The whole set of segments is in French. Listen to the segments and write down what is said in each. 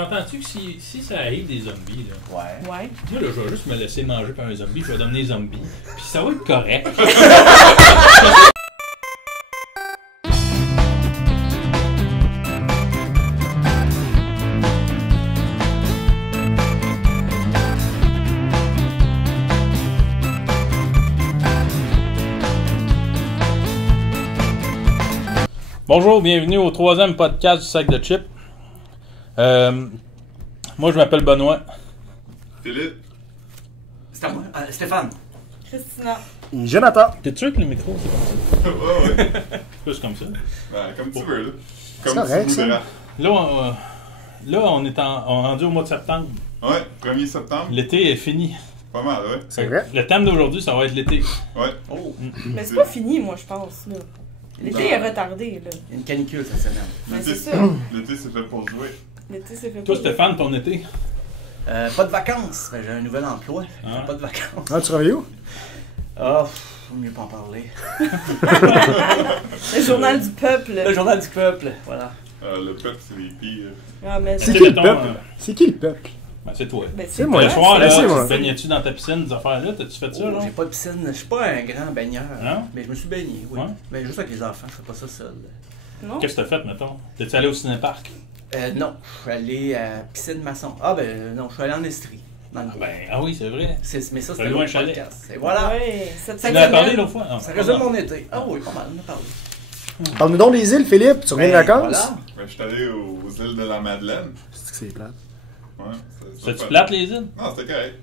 t'entends-tu que si ça arrive des zombies, là, Ouais. Ouais. moi, là, je vais juste me laisser manger par un zombie, je vais devenir zombie, puis ça va être correct. Bonjour, bienvenue au 3e podcast du sac de chips. Moi, je m'appelle Benoît. Philippe. C'est à moi. Stéphane. Christina. Jonathan. T'es sûr que le micro, c'est comme ça? Ouais. Plus comme ça. Ben, comme tu veux, là. Comme C'est correct, tu ça. voudras. Là, on est rendu au mois de septembre. Ouais, 1er septembre. L'été est fini. Pas mal, ouais. C'est vrai. Le thème d'aujourd'hui, ça va être l'été. Ouais. Oh, Mais c'est pas fini, moi, je pense. Là. L'été est retardé. Là. il y a une canicule cette semaine. Ben, L'été, c'est ça. l'été, c'est fait pour jouer. L'été, c'est fait Toi, pour- Stéphane, ton été? Pas de vacances. J'ai un nouvel emploi. Ah. Pas de vacances. Ah, tu travailles où? Ah, faut mieux pas en parler. Le journal du peuple. Le journal du peuple. Voilà. Le peuple, c'est les pires. Ah, mais C'est Tu qui sais, le mettons, peuple? C'est qui le peuple? Ben, c'est toi. Ben, C'est moi. Le soir, là, Ben, c'est tu moi. te baignais-tu dans ta piscine, des affaires-là? T'as-tu fait ça, Oh, là? j'ai pas de piscine. Je suis pas un grand baigneur. Non? Mais je me suis baigné, oui. Ouais. Mais juste avec les enfants, je fais pas ça seul. Non? Qu'est-ce que t'as fait, mettons? T'es-tu allé au cinéparc? Non, je suis allé à Piscine Masson. Ah, ben non, je suis allé en Estrie. Dans le bois. Ah oui, c'est vrai. Mais ça, Un c'était loin le chalet. podcast. Et voilà. Ouais, cette Tu en as parlé semaine. l'autre fois? Ah, Ça résume mon été. Ah oui, pas mal, on a parlé. Parle-nous donc des îles, Philippe. Tu reviens de vacances? Voilà. Ben, je suis allé aux îles de la Madeleine. C'est que c'est plate. Ouais. C'est-tu fun. plate, les îles? Non, c'était correct.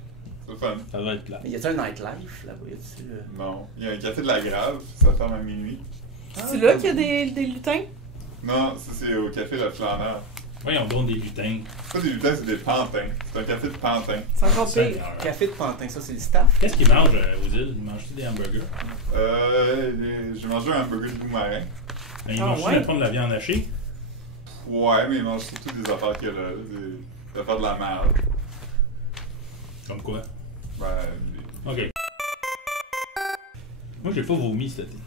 C'était fun. Ça doit être plate. Mais y a-t-il un nightlife là-bas? Y a-t-il, Non. Il y a un café de la Grave, ça ferme à minuit. C'est là qu'il y a des lutins? Non, ça, c'est au café Le Flâneur. Voyons donc des lutins. C'est pas des lutins, c'est des pantins. C'est un café de pantins. C'est encore pire. Café de Pantin, ça c'est le staff. Qu'est-ce qu'ils mangent aux îles? Ils mangent-tu des hamburgers? J'ai mangé un hamburger de boomerang. Ils Ah, mangent-tu, ouais? mettons, de la viande hachée? Ouais, mais ils mangent surtout des affaires qu'il y a là. Des affaires de la merde. Comme quoi? Ben, OK. Moi, j'ai pas vomi cet été.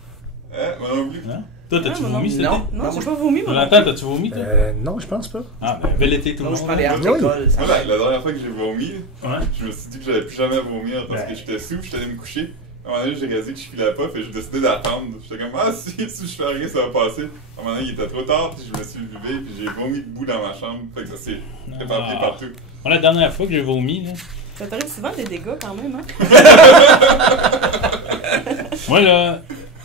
moi non plus. Hein? Toi, t'as-tu Ah, vomi cet non. été? Non, j'ai pas vomi, moi. Jonathan, t'as-tu vomi, toi? Non, je pense pas. Ah, ben, bel été, tout le Non, monde. je prends des hard Oui. d'école. ça Moi, va. la dernière fois que j'ai vomi, Ouais. je me suis dit que j'allais plus jamais vomir parce Ben. que j'étais sous, j'étais allé me coucher. À un moment donné, j'ai réalisé que je filais pas, fait que j'ai décidé d'attendre. J'étais comme, ah, si je fais rien, ça va passer. À un moment donné, il était trop tard, puis je me suis levé, puis j'ai vomi debout dans ma chambre. Fait que ça s'est réparti Ah. partout. Moi, la dernière fois que j'ai vomi, là, Ça t'arrive souvent des dégâts quand même, hein? moi, là,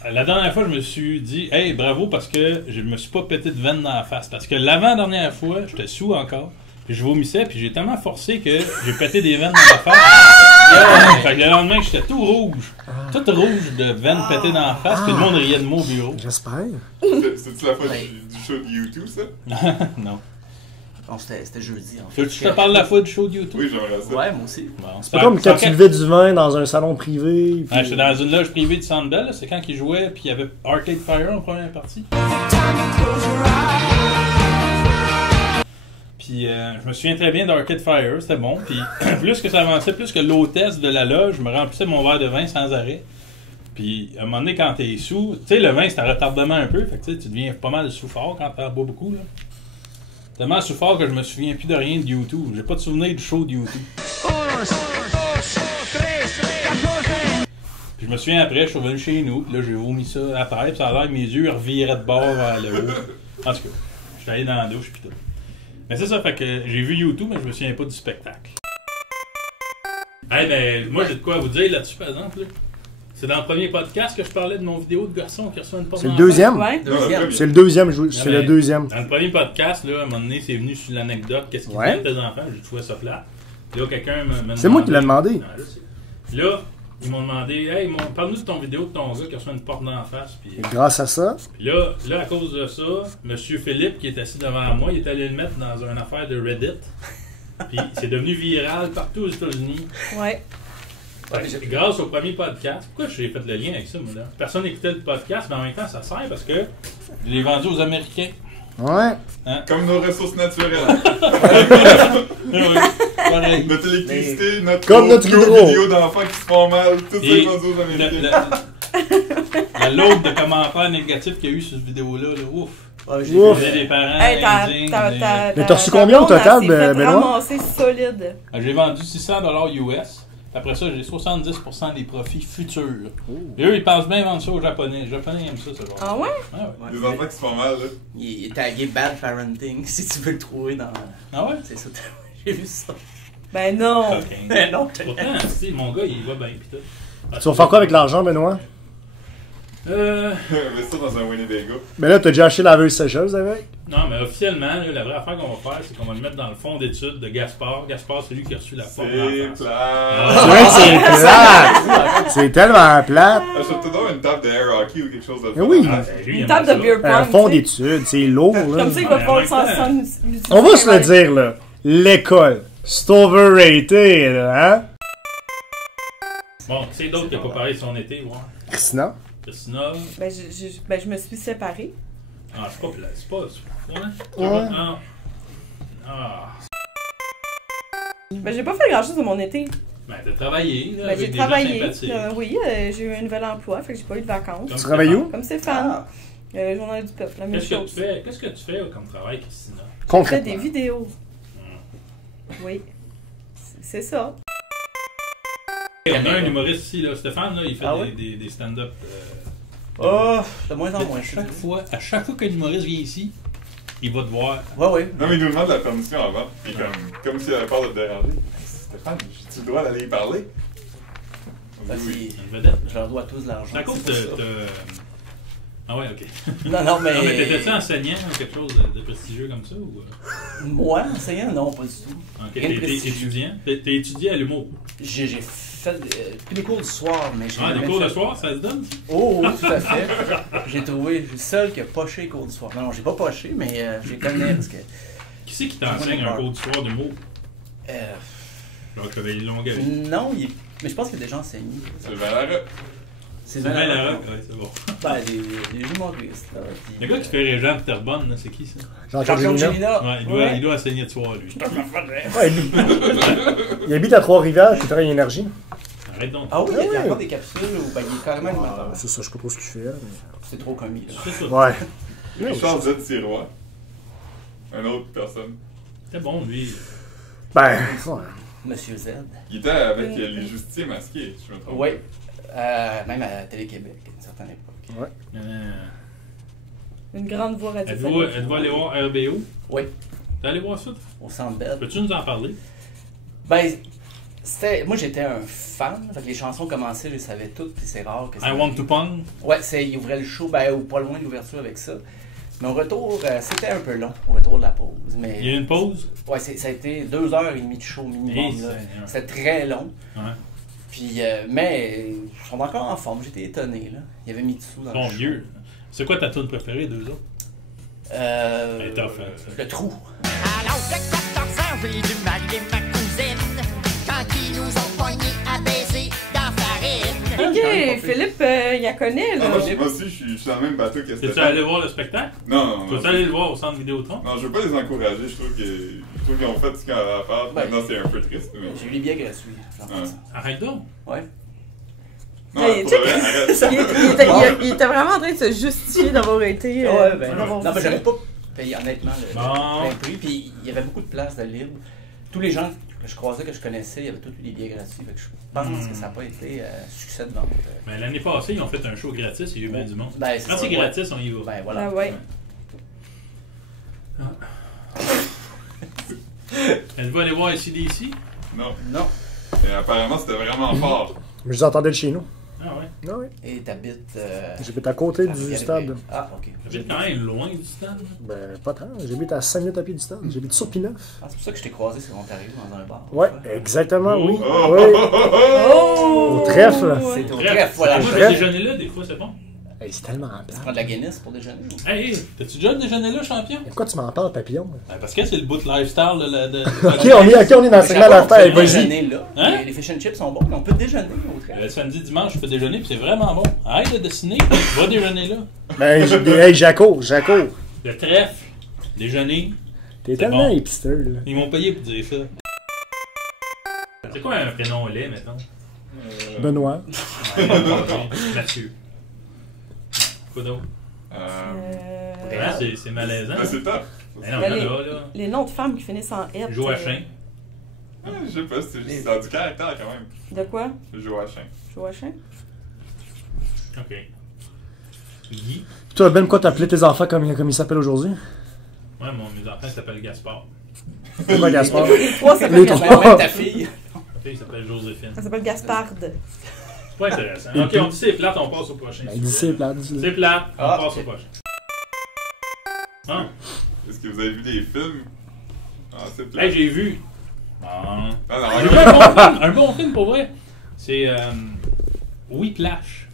la dernière fois, je me suis dit, hey, bravo, parce que je me suis pas pété de veine dans la face. Parce que l'avant-dernière fois, j'étais sous encore, puis je vomissais, puis j'ai tellement forcé que j'ai pété des veines dans la face. Fait que le lendemain, j'étais tout rouge. Tout rouge de veines pétées dans la face, puis le monde riait de moi au bureau. J'espère. C'est-tu la fois du show de YouTube, ça? Non. Bon, c'était jeudi en Tu fait. veux que je te parle la fois du show de YouTube? Oui, j'aimerais ça. Ouais, moi aussi. Bon, C'est pas comme quand tu levais du vin dans un salon privé. Puis... Ouais, j'étais dans une loge privée du Centre Bell, là. C'est quand ils jouaient, puis il y avait Arcade Fire en première partie. Puis je me souviens très bien d'Arcade Fire, c'était bon. Puis plus que ça avançait, plus que l'hôtesse de la loge me remplissait mon verre de vin sans arrêt. Puis à un moment donné, quand t'es sous, tu sais, le vin c'est un retardement un peu, fait que tu sais, tu deviens pas mal sous fort quand t'en bois beaucoup, là. Tellement sous fort que je me souviens plus de rien de YouTube. J'ai pas de souvenir du show de YouTube. Puis je me souviens après, je suis revenu chez nous, puis là j'ai vomi ça à terre, puis ça a l'air que mes yeux reviraient de bord vers le haut. En tout cas, je suis allé dans la douche puis tout. Mais c'est ça, fait que j'ai vu YouTube, mais je me souviens pas du spectacle. Ben, moi j'ai de quoi vous dire là-dessus, par exemple. Là. C'est dans le premier podcast que je parlais de mon vidéo de garçon qui reçoit une porte C'est le d'en deuxième? Ouais. Deuxième. C'est le deuxième. C'est mais- le deuxième. Dans le premier podcast, là, à un moment donné, c'est venu sur l'anecdote, qu'est-ce qu'ils Ouais. faisaient tes enfants, j'ai trouvé ça plat. Là, quelqu'un m'a C'est moi qui l'ai demandé. Non, je sais. Puis là, ils m'ont demandé, hey, parle-nous de ton vidéo de ton gars qui reçoit une porte d'en face. Puis Et grâce à ça, là, à cause de ça, M. Philippe, qui est assis devant moi, il est allé le mettre dans une affaire de Reddit. Puis c'est devenu viral partout aux États-Unis. Ouais. Grâce au premier podcast. Pourquoi j'ai fait le lien avec ça, moi, là? Personne n'écoutait le podcast, mais en même temps, ça sert parce que je l'ai vendu aux Américains. ouais. Comme nos ressources naturelles. Pareil. Notre électricité, notre Comme notre nos hydro. vidéos d'enfants qui se font mal, tout ça Et est vendu aux Américains. La load de commentaires négatifs qu'il y a eu sur cette vidéo-là, là, ouf. Ouais, j'ai Ouf. vu, J'ai des parents Hey, indignes. Mais t'as reçu combien au total, Benoît? Ramasser solide. J'ai vendu 600$ US. Après ça, j'ai 70% des profits futurs. Et eux, ils pensent bien vendre ça aux Japonais. Les Japonais aiment ça, c'est bon. Ah ouais? Ah ouais. Les enfants qui se font mal, là. Il est tagué Bad Parenting, si tu veux le trouver dans... Ah ouais? C'est ça, j'ai vu ça. Ben non. Ok. Mais non, Pourtant, tu sais, mon gars, il va bien pis tout. Tu vas faire quoi avec l'argent, Benoît? Mets ça dans un Winnebago. Mais là, t'as déjà acheté la laveuse sécheuse avec? Non, mais officiellement, là, la vraie affaire qu'on va faire, c'est qu'on va le mettre dans le fond d'études de Gaspard. Gaspard, c'est lui qui a reçu la porte dans C'est la face. C'est plat. vrai que c'est plate! C'est tellement plate! Achète-toi donc une table de air hockey ou quelque chose de Mais oui. Ah, ben, lui, il Une aime table ça. de beer Un pong. fond tu sais. d'études, c'est lourd, là. Comme ça, il va Ouais, pouvoir en même l'utiliser. On va se le dire, là. L'école, c'est overrated, hein? Bon, qui c'est d'autre qui n'a pas parlé de son été, voir? Christina? Christina. Ben, je me suis séparée. Ah, c'est pas plat. C'est pas. Ouais? Ouais. Ah. Ah. Ben, j'ai pas fait grand chose de mon été. Ben, t'as travaillé, là. Ben, avec j'ai des gens travaillé. sympathiques. Oui, j'ai eu un nouvel emploi, fait que j'ai pas eu de vacances. Comme Tu travailles où? Comme Stéphane. Ah. Journal du peuple, la même Qu'est-ce que chose. tu fais? Qu'est-ce que tu fais comme travail, Christina? Je fais Concrètement. des vidéos. Oui. C'est ça. On a un humoriste ici, là. Stéphane, là, il fait Ah ouais? des stand-up. Oh, de moins en moins. À chaque fois qu'un humoriste vient ici, il va te voir. Ouais, ouais. Non, mais il nous demande la permission avant. Puis comme s'il avait peur de te déranger. Stéphane, j'ai-tu le droit d'aller y parler? Ça, Oui. c'est- Une vedette. Je leur dois tous de l'argent. C'est à cause c'est de. pour ça. Ah ouais, ok. Non, mais... Non, mais t'étais-tu enseignant ou quelque chose de prestigieux comme ça? Ou... Moi, enseignant, non, pas du tout. Ok, Rien de t'es prestigieux. étudiant? T'es étudié à l'humour? J'ai fait pris des cours du soir, mais j'ai Ah, des jamais cours fait- le soir, ça se donne? Oh, oui, tout à fait. J'ai trouvé le seul qui a poché les cours du soir. Non, j'ai pas poché, mais je les connais parce que... Qui c'est qui t'enseigne un cours du soir d'humour? euh, Genre Chevalier Longueuil. non, mais je pense qu'il a déjà enseigné. C'est le Valara. C'est C'est bien la rock, ouais, c'est bon. Ben, des humoristes, là. puis- Le gars qui fait Régent de Terrebonne, là, c'est qui ça? Jean-Claude Jean-Claude Gélinas. Gélinas. Ouais, il doit enseigner de soir, lui. Ouais, il habite à Trois-Rivières, puis il travaille à Énergie. Arrête donc. Ah oui, il y a Ouais. encore des capsules où ben, il est carrément animateur. C'est ça, je sais pas trop ce qu'il fait. Mais... C'est trop comique. Là. C'est ça. Ouais. Richard Z. Sirois. Un autre personne. C'était bon, lui. Ben, ouais. Monsieur Z. Il était avec les justiciers masqués, si je me trompe. Oui. Même à Télé-Québec, à une certaine époque. Une grande voix Êtes-vous radiophonique. allé voir RBO? Oui, T'es allé voir ça? au Centre Bell. Peux-tu nous en parler? Ben, moi j'étais un fan, fait que les chansons commençaient, je les savais toutes, puis c'est rare que ça... I want to pong? Ouais, il ouvrait le show, ben, ou pas loin de l'ouverture avec ça. Mais au retour, c'était un peu long, au retour de la pause. Mais... Il y a eu une pause? Ouais, ça a été 2h30 de show minimum. Eh, là. Seigneur. C'était très long. Ouais. Puis, mais ils sont encore en forme, j'étais étonné. Là. Il y avait Mitsu dans Bon le show. vieux. C'est quoi ta tune préférée, deux autres? Elle est tough, hein. Le trou. À l'âge de 14 ans, j'ai dû marier ma cousine quand ils nous ont pognés à baiser dans farine. Ok, Philippe, il la connaît, là. Ah, moi aussi, je suis dans le même bateau que T'es-tu Stéphane. allé voir le spectacle? Non, non, Tu non. vas aller le voir au centre Vidéotron? Non, je veux pas les encourager. Je trouve qu'ils ont fait ce qu'ils avaient à faire. Ben, Maintenant, c'est un peu triste. Mais... J'ai eu les billets gratuits. j'en Ouais. pense. Arrête donc! Ouais. Non, Hey, pour check. vrai, arrête. Il était vraiment en train de se justifier d'avoir été. Ouais, ben, d'avoir non, mais vu j'aurais ça. pas payé honnêtement le Bon. plein prix. Puis il y avait beaucoup de places de libre. Tous les gens que je croisais, que je connaissais, ils avaient tous eu des billets gratuits. Fait que je pense que ça n'a pas été succès de vente. Ben, l'année passée, ils ont fait un show gratis, il y a eu bien du monde. Ben, c'est Quand ça, c'est ouais. gratis, on y va. Ben voilà. Ah ouais. Êtes-vous allé voir ICDC? Non. Non. Mais apparemment, c'était vraiment fort. Mais je les entendais de chez nous. Ah ouais. Ah oui. Et t'habites. J'habite à côté du stade. Ah, ok. J'habite quand même loin du stade. Ben, pas tant. J'habite à 5 minutes à pied du stade. J'habite sur Pineuf. Ah, c'est pour ça que je t'ai croisé sur Ontario dans un bar. Ouais, exactement, oui. Oh! Oui. Oh! Au trèfle. C'est au Bref, trèfle, voilà. moi, Je je vais déjeuner là, des fois, c'est bon. Hey, c'est tellement Tu plat. prends de la Guinness pour déjeuner? Hey, t'as-tu déjà déjeuné là, champion? Pourquoi tu m'en parles, papillon? Ben, parce que c'est le bout de lifestyle de Ok, on est dans le segment d'affaires. On peut Vas-y. déjeuner là. Hein? Les fish and chips sont bons, mais on peut déjeuner au trèfle. Le samedi, dimanche, je fais déjeuner, puis c'est vraiment bon. Arrête de dessiner, va déjeuner là. Ben, hey, Jaco. Le trèfle, déjeuner, T'es C'est tellement bon. hipster, là. ils m'ont payé pour dire ça. C'est quoi un prénom laid, mettons? Benoît. Mathieu. Quoi d'autre? C'est malaisant. Mais c'est top. Mais non, Mais là, les- là. Les noms de femmes qui finissent en « Joachim. Je sais pas, ça a du caractère quand même. De quoi? Joachim. Joachim? Ok. Guy. Toi, Ben, quoi t'appelais tes enfants comme ils s'appellent aujourd'hui? Ouais, mes enfants s'appellent Gaspard. C'est pas Gaspard. Les trois s'appellent Les Gaspard. Même ta fille. Ma fille s'appelle Joséphine. Ça s'appelle Gasparde. C'est pas intéressant. Ok, on dit c'est plate, on passe au prochain. Ben, dis c'est plat, dis-le. C'est plate, on Ah, passe ok. au prochain. Ah, Est-ce que vous avez vu des films? Ah, c'est plat. hey, j'ai vu. Ah. Ah, non, J'ai vu un bon film pour vrai. C'est Whiplash.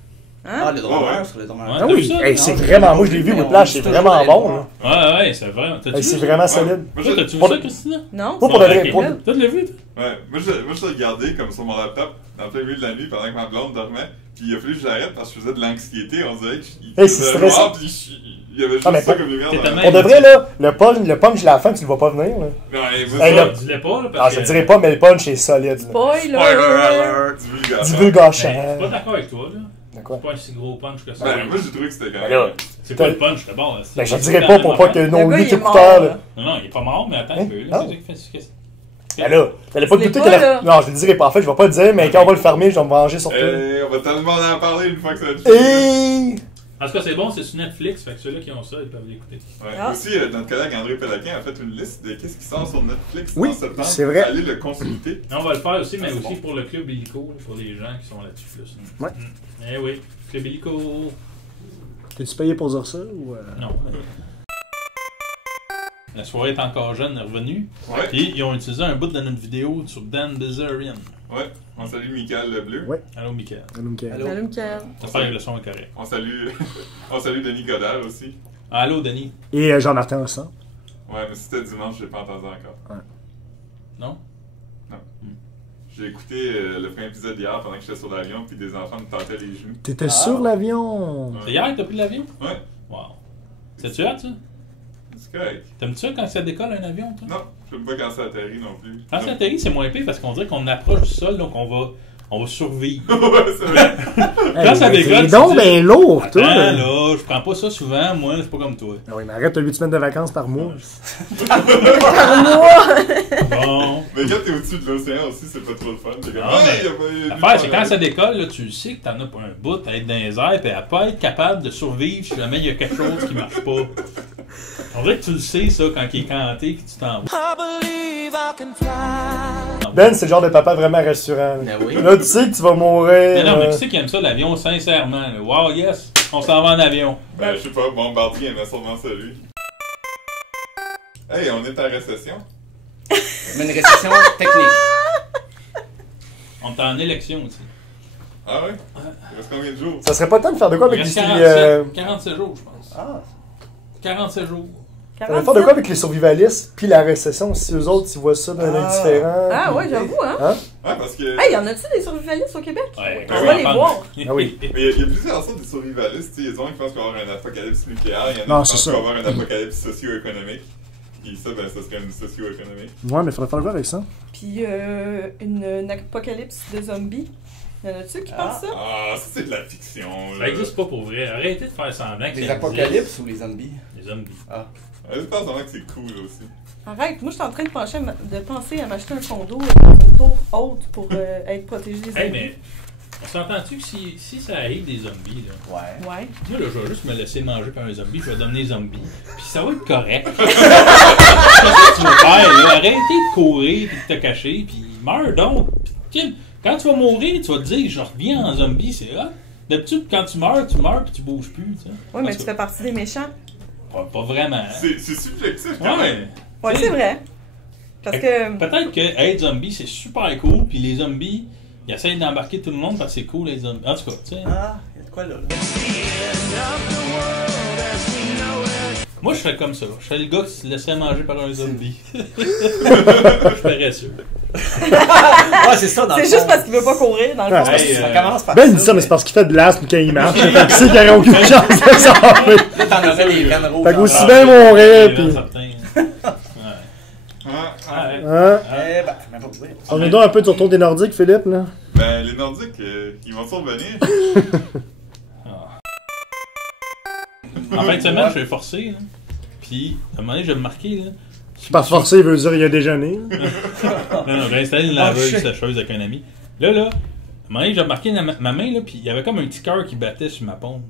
Ah, Hein? le drummer Ouais. sur le drummer. Ouais. Ah T'as vu oui, ça? hey, c'est Non, vraiment, moi je l'ai vu, mais Whiplash, c'est on- vraiment on- bon. Là. Ouais, c'est vrai. T'as-tu Hey, c'est vu? vraiment solide. Moi, Toi, t'as-tu vu Pour- ça, Christina? Non? Pas pour le vrai. Ok. pour- Toi, tu l'as vu, toi? Ouais, moi je l'ai regardé comme sur mon laptop dans plein milieu de la nuit pendant que ma blonde dormait. Puis il a fallu que j'arrête parce que je faisais de l'anxiété. On dirait qu'il Hey, c'est faisait stressant. noir, puis il y avait juste Ah, mais ça pas- comme lumière t'es dans tellement- la... Pour de vrai, là, le punch de la fin, tu le vois pas venir. Là. Non, mais Hey, ça, là- Dis-le pas, là, Ah, parce je que... te dirais pas, mais le punch est solide. là. Spoiler! du vulgaire. Du Ben, vulgachant. je suis pas d'accord avec toi, là. De quoi? C'est pas un si gros punch que ça. Ben, moi j'ai trouvé que c'était quand Ben là, même... C'est pas le punch, c'est bon. Là. Ben, je te dirais pas pour pas que Le nos gars, 8 il est mort, écouteurs. là. Là. Non, non, il est pas mort, mais attends Hein? un peu. Là, Non. c'est ça qui fait... Ben là, t'allais pas Tu l'es douter pas, qu'elle là. Non, je le dirais pas. En fait, je vais pas le dire, mais quand on va le fermer, je vais me venger sur toi. On va tellement en parler une fois que ça va être fini. Et... En tout cas, c'est bon, c'est sur Netflix, fait que ceux-là qui ont ça, ils peuvent l'écouter. Ouais. Ah. Aussi, notre collègue André Pélaquin a fait une liste de qu'est-ce qui sort sur Netflix Oui, en septembre. c'est vrai. Allez le consulter. On va le faire aussi, mais Ah, c'est aussi bon. pour le Club Illico, là, pour les gens qui sont là-dessus plus. Ouais. Eh oui, Club Illico. T'es-tu payé pour dire ça ou. Non. La soirée est encore jeune, est revenue. Ouais, Puis ils ont utilisé un bout de notre vidéo sur Dan Bilzerian. ouais. On salue Michael Lebleu. Ouais. Allô, Mickaël. Allô, Michael. Allô? Salut, Mickaël. J'espère que le son est correct. On salue... on salue Denis Godard aussi. Allô, Denis. Et Jean-Martin Vincent. Ouais, mais c'était dimanche, je l'ai pas entendu encore. Non? J'ai écouté le premier épisode hier pendant que j'étais sur l'avion, puis des enfants me tentaient les genoux. T'étais sur l'avion. C'est hier que t'as pris l'avion? Ouais, Wow. C'est-tu hâte, ça? c'est correct. T'aimes-tu ça quand ça décolle un avion, toi? Non, j'aime pas quand ça atterrit non plus. Quand ça atterrit, c'est moins pire parce qu'on dirait qu'on approche du sol, donc on va survivre. Ouais, c'est vrai. Quand ça décolle, C'est donc tu dis, ben lourd, Attends, toi. là, je prends pas ça souvent, moi, c'est pas comme toi. Ah oui, mais arrête, t'as 8 semaines de vacances par mois. Bon. Mais quand t'es au-dessus de l'océan aussi, c'est pas trop le fun. T'es comme, Non, ah, mais y a pas- y a l'affaire, plus c'est de quand problème. ça décolle, là, tu sais que t'en as pas un bout à être dans les airs et à pas être capable de survivre si jamais il y a quelque chose qui marche pas. On dirait que tu le sais, ça, quand il est canté, que tu t'en vas. Ben, c'est le genre de papa vraiment rassurant. Ben oui. Là, tu sais que tu vas mourir. Mais non, mais qui c'est qui aime ça, l'avion, sincèrement? Là? Wow, yes, on s'en va en avion. Ben, je sais pas, Bombardier aimait sûrement ça, lui. Hey, on est en récession. Mais une récession technique. On est en élection aussi. Ah ouais? Il reste combien de jours? Ça serait pas le temps de faire de quoi Il avec reste les. 47 jours, je pense. Ah. 47 jours. Ça va faire de quoi avec les survivalistes puis la récession si eux autres ils voient ça d'un œil différent? Ah puis- ouais, j'avoue, hein? Hein? Ouais, parce que. Hey, y en a-tu des survivalistes au Québec? Ouais, On va les voir. Ah oui. Mais il y a plusieurs sortes de survivalistes. Il y a des gens qui pensent qu'il va y avoir un apocalypse nucléaire, il y en a Non, qui c'est pensent ça. qu'il va y avoir un apocalypse socio-économique. Et ça, ben, ça serait une socio-économique. Ouais, mais faudrait faire de quoi avec ça? Puis une apocalypse de zombies. Y en a-tu qui pensent ça? Ah, ça c'est de la fiction. Ça Là. n'existe pas pour vrai. Arrêtez de faire semblant que Les ça apocalypses existe. ou les zombies? Les zombies. Je pense vraiment que c'est cool aussi. Arrête, moi je suis en train de penser à m'acheter un condo avec une tour haute pour être protégé des zombies. Hey, mais on s'entend-tu que si ça arrive des zombies, là, Ouais. Ouais. moi, là, je vais juste me laisser manger par un zombie, je vais devenir zombie, puis ça va être correct. C'est ça que tu vas faire, là. Arrêtez de courir, puis de te cacher, puis meurs donc. Puis, quand tu vas mourir, tu vas te dire, je reviens en zombie, c'est hot. D'habitude, quand tu meurs, puis tu bouges plus, tu sais. Ouais, mais En tu tout fais partie des méchants. cas, pas vraiment. C'est subjectif quand Ouais. même. Ouais, c'est vrai. Parce que. Peut-être que être zombie, c'est super cool, puis les zombies, ils essayent d'embarquer tout le monde parce que c'est cool, les zombies. En tout cas, tu sais. Ah, y a de quoi là? Moi, je serais comme ça. Je serais le gars qui se laissait manger par un zombie. Je ferais ça. Ouais, c'est ça dans le C'est fond. juste parce qu'il veut pas courir, dans le Ah, fond. Hey, Ça commence par Ben, il dit ça, mais c'est parce qu'il fait de l'asthme quand il marche. Fait qu'il sait qu'il n'y aurait aucune chance de s'en faire. Là, t'en aurais les veines rouges. Fait dans qu'aussi le- bien mourir, Puis... puis. Ah, Ouais. Hein? Eh ben, même pas dire. On est donc un peu du retour des Nordiques, Philippe, là. Ben, les Nordiques, ils vont survenir. En fin de semaine, je suis forcé. Là. Puis, à un moment donné, je vais me marquer. Là. Par forcer, il veut dire qu'il a déjeuné. Non, j'ai installé une laveuse sécheuse avec un ami. Là, à un moment donné, j'ai remarqué ma main, là, puis il y avait comme un petit cœur qui battait sur ma paume.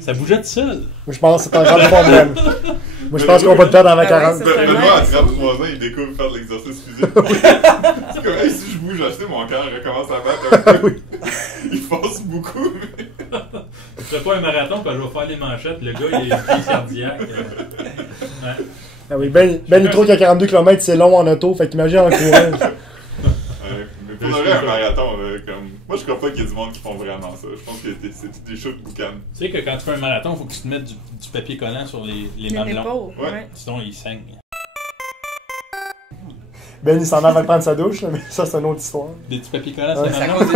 Ça bougeait tout seul. Moi, je pense que c'est un grand problème. Moi, je pense qu'on va te perdre avant Ah ouais, 40. ça, Benoît, à 33 ans, il découvre faire de l'exercice physique. C'est comme, hey, si je bouge assez, mon cœur recommence à battre un peu. Il force beaucoup, mais... Je fais pas un marathon, puis je vais faire les manchettes. Le gars, il est cardiaque. Ouais. Ah oui, Ben il trouve qu'à 42 km, c'est long en auto, fait qu'imagine en courant. Mais pour le vrai, un marathon, comme... Moi, je crois pas qu'il y ait du monde qui font vraiment ça. Je pense que c'est des choses de boucan. Tu sais que quand tu fais un marathon, il faut que tu te mettes du papier collant sur les mamelons. épaules. Ouais. Ouais. Sinon, il saigne. Ben, il s'en va prendre sa douche, là, mais ça, c'est une autre histoire. Des petits papiers collants sur Ouais. les C'est à mamelons. cause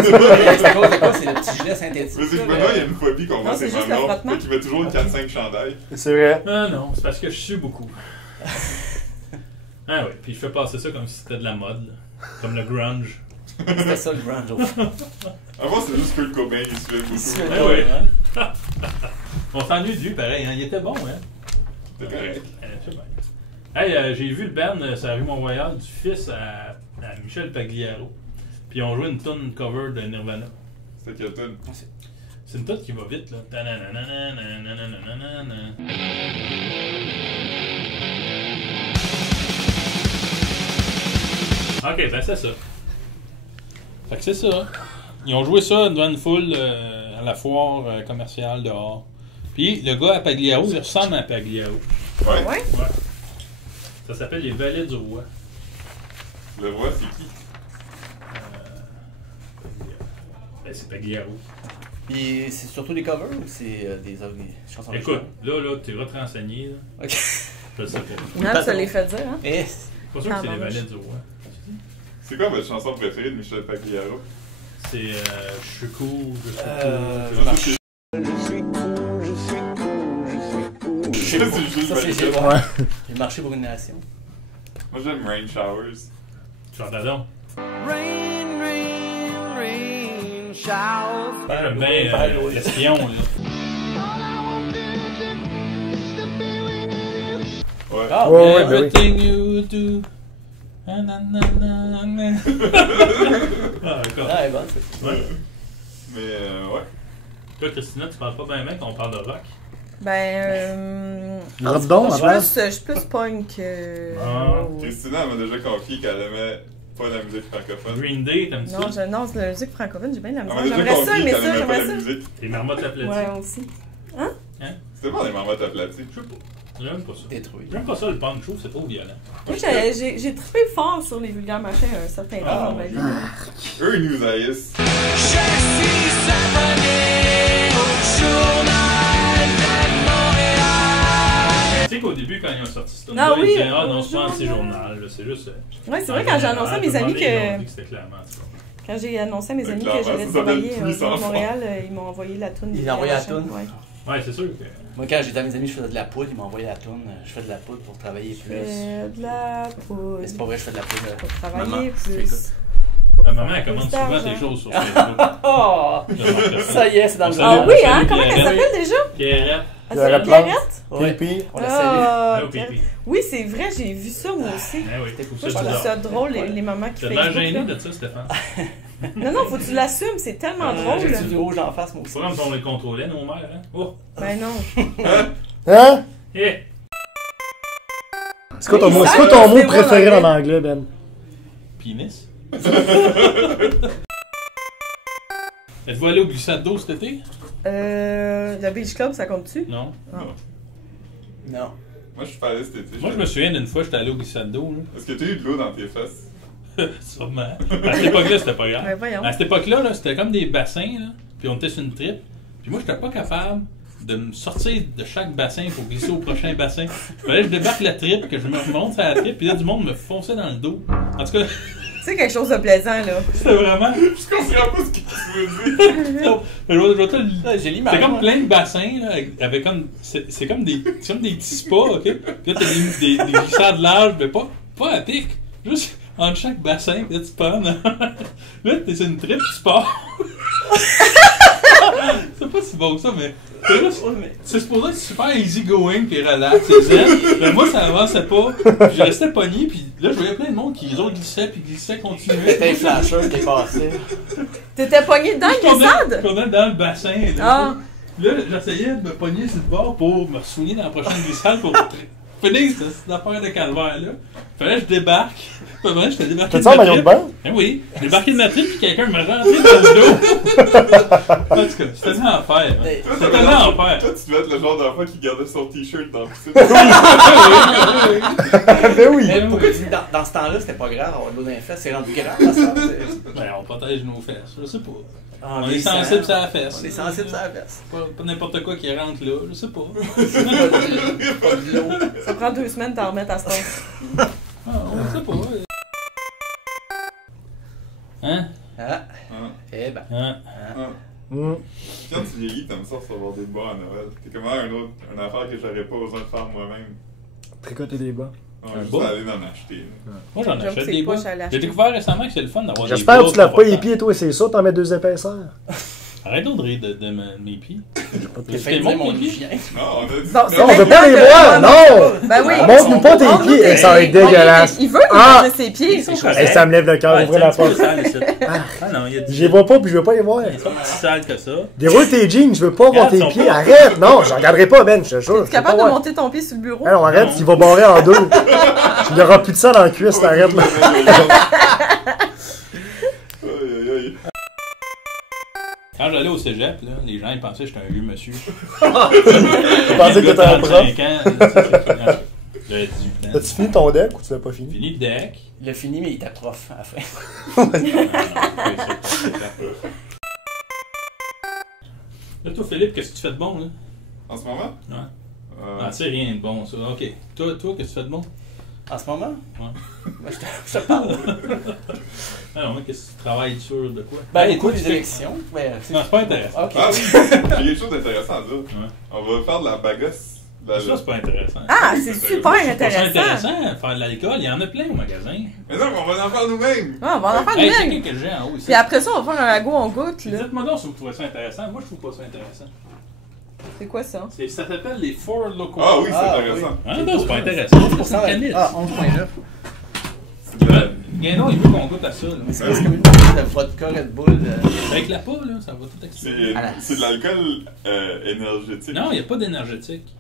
de quoi? C'est le petit gilet synthétique. Mais c'est que là, Benoît, il y a une phobie qu'on voit Non, ses c'est juste le mamelons. frottement. Fait qu'il met toujours 4-5 chandails. C'est vrai. Ah non, c'est parce que je sue beaucoup. Ah ouais, puis je fais passer ça comme si c'était de la mode. Là. Comme le grunge. C'était ça le grunge au fond. Avant, c'est juste Kurt Cobain qui suait beaucoup. Ici, Ah ouais. On s'ennuie de lui, pareil. Hein? Il était bon, hein? C'est correct. Je sais bien. Hey, j'ai vu le band sur la rue Mont-Royal du fils à Michel Pagliaro. Puis on jouait une tune cover de Nirvana. C'est quelle tune? C'est une tune qui va vite, là. Ta-na-na-na-na-na-na-na-na-na. Ok, ben c'est ça. Fait que c'est ça. Ils ont joué ça devant une foule à la foire commerciale dehors. Puis le gars à Pagliaro, il ressemble à Pagliaro. Ouais. Ouais. Ouais. Ça s'appelle les Valets du Roi. Le roi, c'est qui? Ben, c'est Pagliaro. Puis c'est surtout des covers ou c'est des chansons Écoute, là, tu vas te renseigner. Là. Ok. Je sais pas. Non, ça les fait dire, hein? Eh, Pas sûr que c'est les Ah, Valets du Roi. C'est quoi votre chanson préférée de Michel Pagliaro? C'est je suis cool, je suis Ça, c'est Je sais pas. Ça, c'est Jules j'ai Ouais. J'ai marché pour une nation. Moi, j'aime Rain Showers. Chante donc. Rain, rain, rain, showers. J'aime bien l'espion, là. Ouais. Ah, Ouais, ouais. ouais, ben oui. Everything you do. Ah, d'accord. Ah, elle est bonne, ça. Ouais. Mais, ouais. Toi, Christina, tu parles pas bien quand on parle de rock. Ben, Rock donc, je en suis place. plus, je suis plus punk. Ah. ouais. Christina, elle m'a déjà confié qu'elle aimait pas la musique francophone. Green Day, t'aimes-tu Non, ça? non, c'est la musique francophone, j'ai bien de la Elle m'a misère. déjà J'aimerais ça, confié mais qu'elle ça, aimait pas j'aimerais la ça. musique. Les marmottes aplaties. Ouais, aussi. C'était bon, les marmottes aplaties. Je sais pas. J'aime pas ça. Détruit. J'aime pas ça, le punk, je trouve que c'est trop violent. Moi, j'ai trippé fort sur les vulgaires machins à un certain temps dans ma vie. Eux, ils nous haïssent. Je suis abonné au journal de Montréal. Tu sais qu'au début, quand ils ont sorti ce Ah ils oui, disaient ah non, au c'est pas anti journal. journal, c'est juste. Ouais, c'est vrai, quand j'ai annoncé à mes amis Ils ont dit que. c'était clairement ça. Quand j'ai annoncé à mes amis que Clairement, j'allais ça s'appelle travailler Pluie au sans Journal de Montréal, ils m'ont envoyé la toune. Ils ont envoyé la toune? Ouais. Ouais, c'est sûr que. Moi, quand j'étais à mes amis, je faisais de la poudre. Ils m'ont envoyé la toune. Je fais de la poudre pour travailler Je plus. fais de la poudre. Mais c'est pas vrai, je fais de la poudre. Pour travailler Maman, si tu plus. écoutes. Pour Ma maman, faire elle plus commande souvent d'argent. des choses sur Facebook. Oh! Ça y est, c'est dans le Ah Salut, oui, salut, hein? Comment elle Pierrette. s'appelle déjà? Pierrette. Ah, Pierrette c'est Plante. Pierrette? Ouais. Pipi. On la salue. Ah, Allô, Pierrette. Pipi. Oui, c'est vrai, j'ai vu ça moi aussi. Eh oui, Moi, Moi, je trouve ça drôle, les mamans qui T'as font. l'air gêné de ça, Stéphane. Non, non, faut que tu l'assumes, c'est tellement drôle. J'ai du rouge en face, moi aussi. C'est pas comme si on les contrôlait, nos mères, hein? Oh! Ben non. Hein? Eh! C'est quoi ton mot, Ça, c'est quoi ton c'est mot bon, préféré en en anglais, Ben? Pénis. Êtes-vous allé au glissade d'eau cet été? Le Beach Club, ça compte-tu? Non. Non. Moi, je suis pas allé cet été. Moi, je me souviens d'une fois, j'étais allé au glissade d'eau, là. Est-ce que tu as eu de l'eau dans tes fesses? Sûrement. À cette époque-là, c'était pas grave. Ben voyons. À cette époque-là, là, c'était comme des bassins, là, puis on était sur une tripe. Puis moi, j'étais pas capable de me sortir de chaque bassin pour glisser au prochain bassin. Fallait que je débarque la tripe, que je me remonte sur la tripe, puis là, du monde me fonçait dans le dos. En tout cas, C'est quelque chose de plaisant, là. c'était vraiment... Je comprends pas ce que tu veux dire. Je vais te le- J'ai l'image. C'est comme moi. plein de bassins, là, avec comme... C'est comme des petits spas, OK? Puis là, t'as des glissades larges, mais pas à pic. Juste entre chaque bassin, puis là, tu pars. Là, t'es sur une trip, tu pars. C'est pas si bon que ça, mais C'est supposé être super easy going puis relax, c'est zen. Mais moi, ça avançait pas. Puis je restais pogné, puis là, je voyais plein de monde qui les autres glissaient, continuaient. T'étais un flasheur, t'es passé. T'étais pogné dedans le glissade? Je tournais dans le bassin. Là, Ah. là j'essayais de me pogner sur le bord pour me soigner dans la prochaine glissade pour finir cette affaire de calvaire-là. Fallait que je débarque. Pas vrai, j'étais débarqué de T'as-tu en maillot de ma bain? trip. Oui, j'ai débarqué de ma trip puis quelqu'un me rentrait dans le dos. En tout cas, c'était l'enfer. Hein. C'était l'enfer. Toi, tu devais être le genre d'enfant qui gardait son t-shirt dans la piscine. Ben oui! Mais pourquoi tu dis dans ce temps-là, c'était pas grave, avoir de l'eau dans les fesses, c'est rendu grave dans ce temps-là? Ben, on protège nos fesses, je sais pas. En On est glissant. sensible sur la fesse. On est sensible sur la fesse. Pas n'importe quoi qui rentre là, je sais pas. Pas de l'eau. Ça prend 2 semaines d'en remettre à ce temps. Ah, on sait pas. Hein? Ah, Hein? eh ben. Hein? Mm. Quand tu vieillis, t'aimes ça recevoir des bas à Noël. T'es comme une affaire que j'aurais pas besoin de faire moi-même. Tricoter des bas. Non, Un juste bas? aller en acheter. Moi j'en J'avoue que achète c'est des poche bas. à l'acheter. J'ai découvert récemment que c'est le fun d'avoir des bas. J'espère que tu laves pas les confortables. pieds, toi, c'est ça, t'en mets 2 épaisseurs. Arrête donc de rire de mes pieds. T'es fait C'était dire mon mon pied. chien. Non, on a dit. Bon, c'est Non, on veut maintenant pas les que- voir, non! Ben oui. Montre-nous pas tes Montre-nous pieds, ça va être dégueulasse. Il veut Ah! montrer ses pieds. Hey, ça me lève le cœur, Ouais, ouvrez c'est un la petit peu porte. sale ici. Ah non, il y a Je les vois pas, puis je veux pas les voir. Ils sont plus sales que ça. Déroule tes jeans, je veux pas voir Regarde, tes ils sont pieds, pas- arrête! Non, je regarderai pas, Ben, je te jure. Tu je es veux capable pas de voir. monter ton pied sur le bureau? Non, arrête, Non. il va barrer en 2. Il y aura plus de sang dans le cuisse, t'arrêtes. là. Aïe, aïe, aïe. Quand j'allais au cégep, là, les gens ils pensaient que j'étais un vieux monsieur. Je pensais que t'étais un prof. 35 ans, là, ça, c'est fini. J'avais 18 ans. T'as-tu fini ton deck ou tu l'as pas fini? Fini le deck. Il a fini, mais il était prof à la fin. Là, toi, Philippe, qu'est-ce que tu fais de bon, là? En ce moment? Ouais. Euh, Ah, c'est rien de bon, ça. OK. Toi, qu'est-ce que tu fais de bon? En ce moment? Ouais. Ben, je te parle. Alors, moi, qu'est-ce que tu travailles sur de quoi? Ben, Hey, écoute, toi, les tu fais- élections. Ben, Non, c'est pas intéressant. Ok. Ah oui! J'ai quelque chose d'intéressant à dire. Ouais. On va faire de la bagasse. Ça, c'est pas intéressant. Ah, c'est super C'est pas ça intéressant. intéressant, faire de l'alcool. Il y en a plein au magasin. Mais non, mais on va en faire nous-mêmes! Ah, on va en faire Hey, une c'est même. que j'ai en haut ici. Puis après ça, on va faire un ragoût en goutte, là. Dites-moi donc si vous trouvez ça intéressant. Moi, je trouve pas ça intéressant. C'est quoi ça? Ça s'appelle les Four Locals. Ah oui, c'est Ah, intéressant. Hein, non, c'est pas intéressant. C'est une canisse. Ah, 11.9. C'est de la- Ganon, il veut qu'on goûte à ça. Là. Mais c'est presque comme une bouteille de vodka Red Bull. Avec la pas, là, ça va tout exploser. C'est de l'alcool énergétique. Non, il n'y a pas d'énergétique.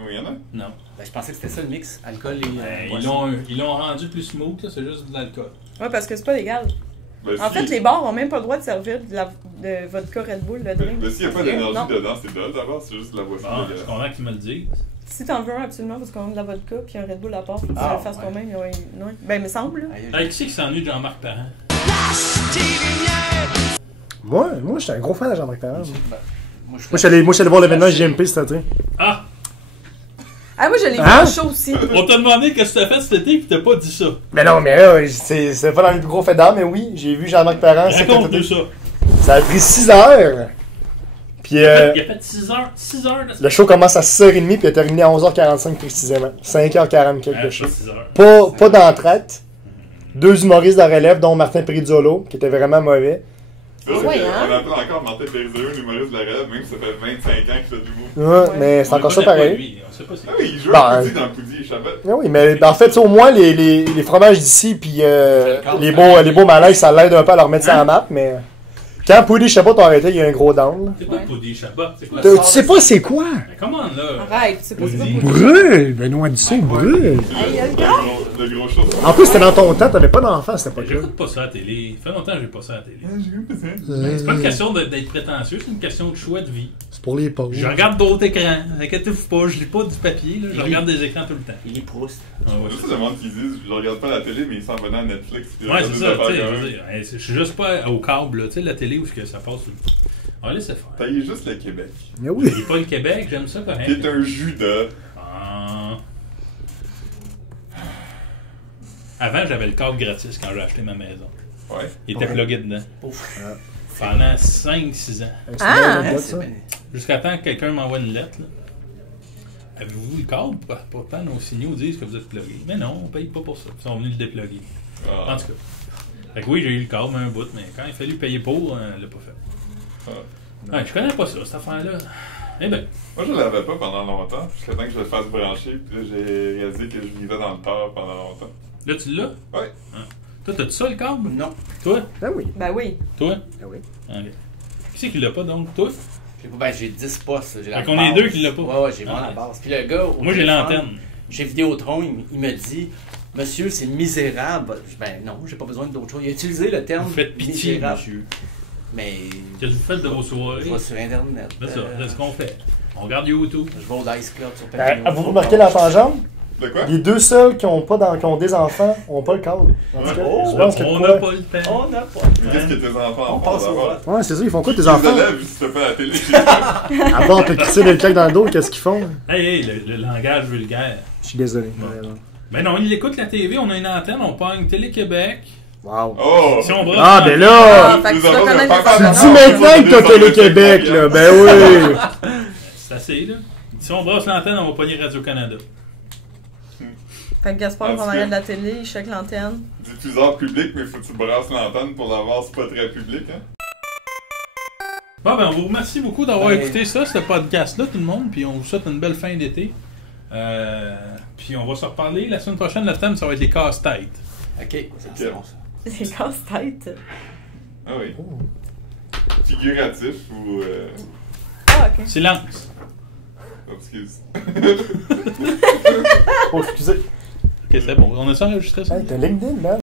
Oui, il y en a. Non. Ben, je pensais que c'était ça le mix. Alcool et. Ils l'ont rendu plus smooth, là, c'est juste de l'alcool. Ouais, parce que c'est pas légal. Ben, En si- fait, les bars ont même pas le droit de servir de vodka Red Bull, le drink. Mais s'il n'y a pas Non. d'énergie dedans, c'est de d'abord, c'est juste de la boisson Bon, je suis dégueulasse. content qu'ils me le disent. Si t'en veux un, absolument, parce qu'on a de la vodka puis un Red Bull à part, faut que tu Ah, le fasses ouais. toi-même. Non. Ben, il me semble, là. Aïe, Hey, qui c'est qui s'ennuie de Jean-Marc Parent? Moi, j'étais un gros fan de Jean-Marc Parent. Moi, Ben, moi, je suis allé voir l'événement JMP cet été. Ah! Ah, moi, je l'ai vu Hein? en show aussi. On t'a demandé qu'est-ce que t'as fait cet été pis t'as pas dit ça. Mais non, mais là, c'est pas dans les plus gros faits d'art, mais oui, j'ai vu Jean-Marc Parent cet Raconte-nous été. ça. Ça a pris 6 heures. Puis Il a fait 6 heures de le show commence à 6h30 puis il a terminé à 11h45 précisément. 5h40 quelque Ouais, chose. 6 heures. Pas d'entraite. 2 humoristes de relève, dont Martin Perizzolo, qui était vraiment mauvais. C'est vrai Ouais, qu'on hein? appelle encore Martin Périzeux, l'humoriste de la relève, même si ça fait 25 ans qu'il fait de l'humour. Ouais, Ouais. mais c'est On encore le ça connaît pas, pareil. lui. On sait pas c'est Ah oui, il joue Ben, à Poudi dans Poudi et Chabot. Ah oui, mais en fait, au moins, les fromages d'ici, puis les beaux malaises, ça l'aide un peu à leur mettre ça à la map, mais quand Poudy et Chabot ont arrêté, il y a eu un gros down. là. C'est quoi Poudy Chabot? C'est quoi Tu ça? sais pas c'est quoi? Mais comment là? Arrête, c'est pas ça. Poudy. Brûle! Benoît Dussault brûle! Hey, il y a le Le gars. gros chose. En plus, c'était dans ton temps, t'avais pas d'enfant à cette époque-là. J'écoute pas ça à la télé. Ça fait longtemps que j'ai pas ça à la télé. C'est pas une question d'être prétentieux, c'est une question de choix de vie. C'est pour les pauvres. Je regarde d'autres écrans. Inquiétez-vous pas, je lis pas du papier, là. Je regarde des écrans tout le temps. Il est Proust. Ah, ouais, Juste c'est le monde qui disent, je regarde pas la télé, mais ils s'en venaient à Netflix. puis ils Ouais, regardent c'est des ça, affaires tu sais, quand je même. veux dire, je suis juste pas au câble, là, tu sais, la télé où ce que ça passe tout le temps. On va laisser faire. Taillez juste le Québec. Ah oui. Et pas le Québec, j'aime ça quand Qui même. est un Judas. Ah. Avant, j'avais le câble gratis quand j'ai acheté ma maison. Ouais. Il était plugué dedans. Ouf. Pendant 5-6 ans. C'est Ah! une Hein, anecdote, c'est ça. bien. Jusqu'à temps que quelqu'un m'envoie une lettre. Là. Avez-vous le câble? Pourtant, nos signaux disent que vous êtes plugué. Mais non, on paye pas pour ça. Ils sont venus le dépluguer. Ah. En tout cas. Fait que oui, j'ai eu le câble un bout, mais quand il a fallu payer pour, on l'a pas fait. Ah. Ouais, je connais pas ça, cette affaire-là. Eh ben, Moi, je l'avais pas pendant longtemps, jusqu'à temps que je le fasse brancher, puis là, j'ai réalisé que je vivais dans le tort pendant longtemps. là, tu l'as? Ouais. Ah. Toi, t'as-tu ça, le câble? Non. Toi? Ben oui. Ben oui. Toi? Ben oui. Ok. Qui c'est qui l'a pas, donc? Toi? J'ai 10 postes. J'ai la Fait qu'on est base. deux qui l'a pas. Ouais, j'ai vraiment Ah. la base. Puis le gars. au Moi, j'ai téléphone, l'antenne. Chez Vidéotron, il me dit Monsieur, c'est misérable. Je dis, ben non, j'ai pas besoin d'autre chose. Il a utilisé le terme Vous faites pitié, misérable. monsieur. Mais. Qu'est-ce que vous faites de vos soirées? Je vais sur Internet. C'est ça, c'est ce qu'on fait. On regarde YouTube. Je vais au Dice Club sur Ben, Patreon. avez-vous remarqué la tangente? De quoi? Les deux seuls qui ont des enfants n'ont pas le câble. En tout cas, je pense que On quoi? n'a pas le temps. On n'a pas. Mais qu'est-ce que tes enfants On font passe au d'abord? vote. Ouais, c'est ça, ils font quoi tes Ils enfants? élèvent si tu fais pas la télé chez toi. À part te crisser des claques dans le dos, qu'est-ce qu'ils font? Hey, le langage vulgaire. Je suis désolé. Ben non, il écoute la TV, on a une antenne, on pogne Télé-Québec. Wow. Oh! Si on brosse Ah, ben là! Ah, fait que Les tu dois enfants connaître de papa, les Tu maman, dis enfants. maintenant que t'as Télé-Québec, là. Ben oui! C'est assez, là. Si on brosse l'antenne, on va pogner Radio-Canada. Fait que Gaspard En va en tout arrière de cas. la télé, il check l'antenne. Diffuseur public, mais faut que tu brasses l'antenne pour l'avoir, c'est pas très public, hein? Bon, ben, on vous remercie beaucoup d'avoir Ben- écouté ça, ce podcast-là, tout le monde. Puis on vous souhaite une belle fin d'été. Puis on va se reparler la semaine prochaine. Le thème, ça va être les casse-têtes. Ok, c'est bon ça. C'est casse-tête. Ah oui. Figuratif ou. Ah, ok. Silence. Excuse. Oh, excusez. Ok, c'est bon. On a ça enregistré ça? Hey, t'as LinkedIn, là?